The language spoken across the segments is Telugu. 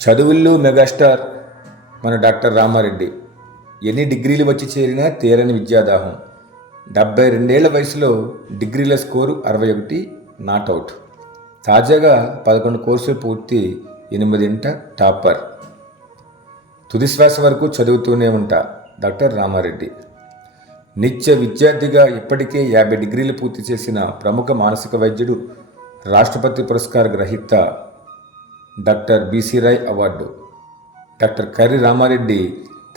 చదువుల్లో మెగాస్టార్ మన డాక్టర్ రామారెడ్డి. ఎన్ని డిగ్రీలు వచ్చి చేరినా తీరని విద్యాదాహం. 72 వయసులో డిగ్రీల స్కోరు 61, నాట్అవుట్. తాజాగా 11 కోర్సులు పూర్తి, 8 టాపర్. తుదిశ్వాస వరకు చదువుతూనే ఉంటా డాక్టర్ రామారెడ్డి. నిత్య విద్యార్థిగా ఇప్పటికే 50 డిగ్రీలు పూర్తి చేసిన ప్రముఖ మానసిక వైద్యుడు, రాష్ట్రపతి పురస్కార గ్రహీత doctor BC Roy award doctor Karri Ramareddy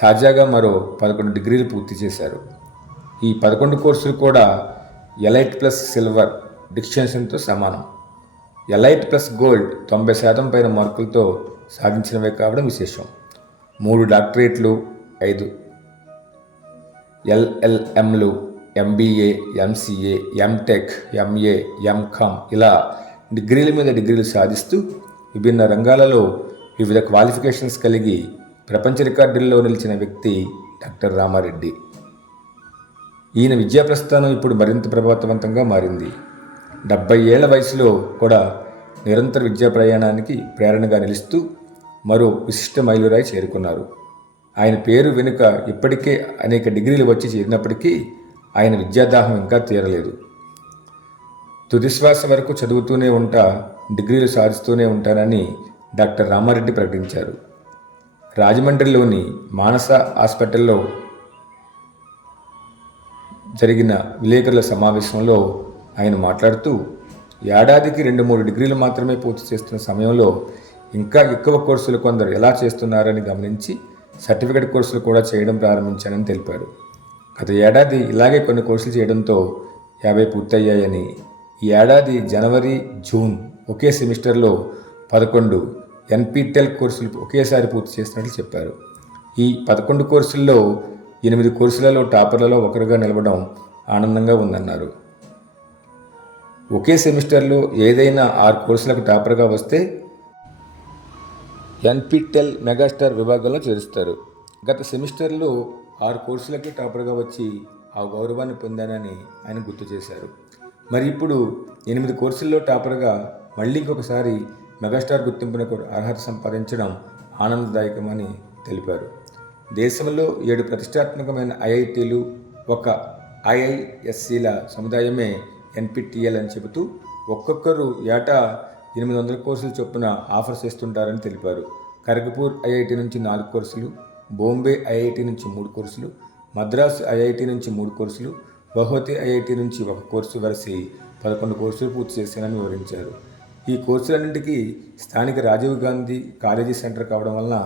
తాజాగా మరో 11 డిగ్రీలు పూర్తి చేశారు. ఈ 11 కోర్సులు కూడా ఎలైట్ ప్లస్ సిల్వర్ డిస్టింక్షన్తో సమానం. ఎలైట్ ప్లస్ గోల్డ్ 90% పైన మార్కులతో సాధించినవే కావడం విశేషం. 3 డాక్టరేట్లు, 5 LLMలు, MBA, MCA, MTech, MA, MCom ఇలా డిగ్రీల మీద డిగ్రీలు సాధిస్తూ విభిన్న రంగాలలో వివిధ క్వాలిఫికేషన్స్ కలిగి ప్రపంచ రికార్డుల్లో నిలిచిన వ్యక్తి డాక్టర్ రామారెడ్డి. ఈయన విద్యా ప్రస్థానం ఇప్పుడు మరింత ప్రభావవంతంగా మారింది. 70 ఏళ్ల వయసులో కూడా నిరంతర విద్యా ప్రయాణానికి ప్రేరణగా నిలుస్తూ మరో విశిష్ట మైలురాయి చేరుకున్నారు. ఆయన పేరు వెనుక ఇప్పటికే అనేక డిగ్రీలు వచ్చి చేరినప్పటికీ ఆయన విద్యాదాహం ఇంకా తీరలేదు. తుదిశ్వాస వరకు చదువుతూనే ఉంటా, డిగ్రీలు సాధిస్తూనే ఉంటానని డాక్టర్ రామారెడ్డి ప్రకటించారు. రాజమండ్రిలోని మానస హాస్పిటల్లో జరిగిన విలేకరుల సమావేశంలో ఆయన మాట్లాడుతూ, ఏడాదికి 2-3 డిగ్రీలు మాత్రమే పూర్తి చేస్తున్న సమయంలో ఇంకా ఎక్కువ కోర్సులు కొందరు ఎలా చేస్తున్నారని గమనించి సర్టిఫికెట్ కోర్సులు కూడా చేయడం ప్రారంభించానని తెలిపారు. గత ఏడాది ఇలాగే కొన్ని కోర్సులు చేయడంతో 50 పూర్తయ్యాయని, ఈ ఏడాది జనవరి, జూన్ ఒకే సెమిస్టర్లో 11 NPTEL కోర్సులు ఒకేసారి పూర్తి చేసినట్లు చెప్పారు. ఈ 11 కోర్సుల్లో 8 కోర్సులలో టాపర్లలో ఒకరుగా నిలవడం ఆనందంగా ఉందన్నారు. ఒకే సెమిస్టర్లో ఏదైనా 6 కోర్సులకు టాపర్గా వస్తే NPTEL మెగాస్టార్ విభాగంలో చేరుస్తారు. గత సెమిస్టర్లో 6 కోర్సులకి టాపర్గా వచ్చి ఆ గౌరవాన్ని పొందానని ఆయన గుర్తు చేశారు. మరి ఇప్పుడు 8 కోర్సుల్లో టాపర్గా మళ్ళీ ఇంకొకసారి మెగాస్టార్ గుర్తింపునకు అర్హత సంపాదించడం ఆనందదాయకమని తెలిపారు. దేశంలో 7 ప్రతిష్టాత్మకమైన IITలు, ఒక IIScల సముదాయమే NPTEL అని చెబుతూ ఒక్కొక్కరు ఏటా 800 కోర్సులు చొప్పున ఆఫర్ చేస్తుంటారని తెలిపారు. ఖరగ్పూర్ IIT నుంచి 4 కోర్సులు, బాంబే IIT నుంచి 3 కోర్సులు, మద్రాసు IIT నుంచి 3 కోర్సులు, గౌహతి IIT నుంచి 1 కోర్సు వరసి 11 కోర్సులు పూర్తి చేశానని వివరించారు. ఈ కోర్సులన్నింటికీ స్థానిక రాజీవ్ గాంధీ కాలేజీ సెంటర్ కావడం వలన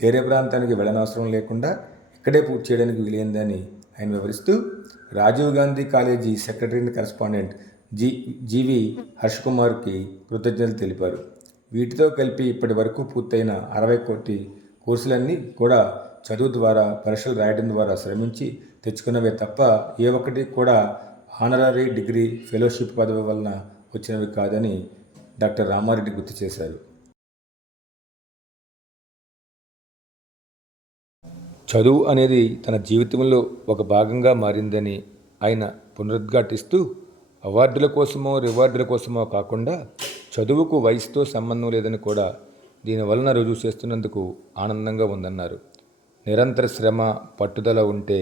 వేరే ప్రాంతానికి వెళ్ళనవసరం లేకుండా ఇక్కడే పూర్తి చేయడానికి వీలైందని ఆయన వివరిస్తూ, Rajiv Gandhi college secretary and correspondent G V హర్షకుమార్కి కృతజ్ఞతలు తెలిపారు. వీటితో కలిపి ఇప్పటి వరకు పూర్తయిన 60 కోర్సులన్నీ కూడా చదువు ద్వారా, పరీక్షలు రాయడం ద్వారా శ్రమించి తెచ్చుకున్నవే తప్ప ఏ ఒక్కటి కూడా హానరరీ డిగ్రీ, ఫెలోషిప్ పదవి వలన వచ్చినవి కాదని డాక్టర్ రామారెడ్డి గుర్తు చేశారు. చదువు అనేది తన జీవితంలో ఒక భాగంగా మారిందని ఆయన పునరుద్ఘాటిస్తూ, అవార్డుల కోసమో రివార్డుల కోసమో కాకుండా చదువుకు వయసుతో సంబంధం లేదని కూడా దీనివలన రుజువు చేస్తున్నందుకు ఆనందంగా ఉందన్నారు. నిరంతర శ్రమ, పట్టుదల ఉంటే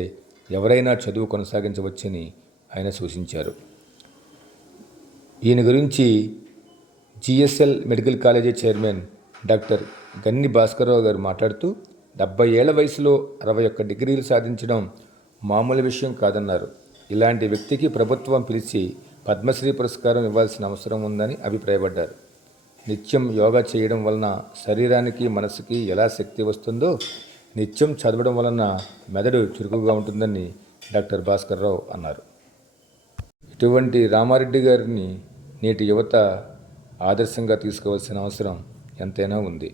ఎవరైనా చదువు కొనసాగించవచ్చని ఆయన సూచించారు. ఈయన గురించి GSL medical college chairman doctor Ganni Bhaskarrao గారు మాట్లాడుతూ, 70 ఏళ్ల వయసులో 61 డిగ్రీలు సాధించడం మామూలు విషయం కాదన్నారు. ఇలాంటి వ్యక్తికి ప్రభుత్వం పిలిచి పద్మశ్రీ పురస్కారం ఇవ్వాల్సిన అవసరం ఉందని అభిప్రాయపడ్డారు. నిత్యం యోగా చేయడం వలన శరీరానికి, మనసుకి ఎలా శక్తి వస్తుందో నిత్యం చదవడం వలన మెదడు చురుకుగా ఉంటుందని డాక్టర్ భాస్కర్రావు అన్నారు. ఇటువంటి రామారెడ్డి గారిని నేటి యువత ఆదర్శంగా తీసుకోవాల్సిన అవసరం ఎంతైనా ఉంది.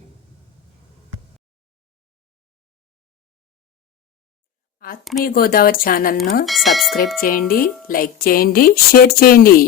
ఆత్మీయ గోదావరి ఛానల్ను సబ్స్క్రైబ్ చేయండి, లైక్ చేయండి, షేర్ చేయండి.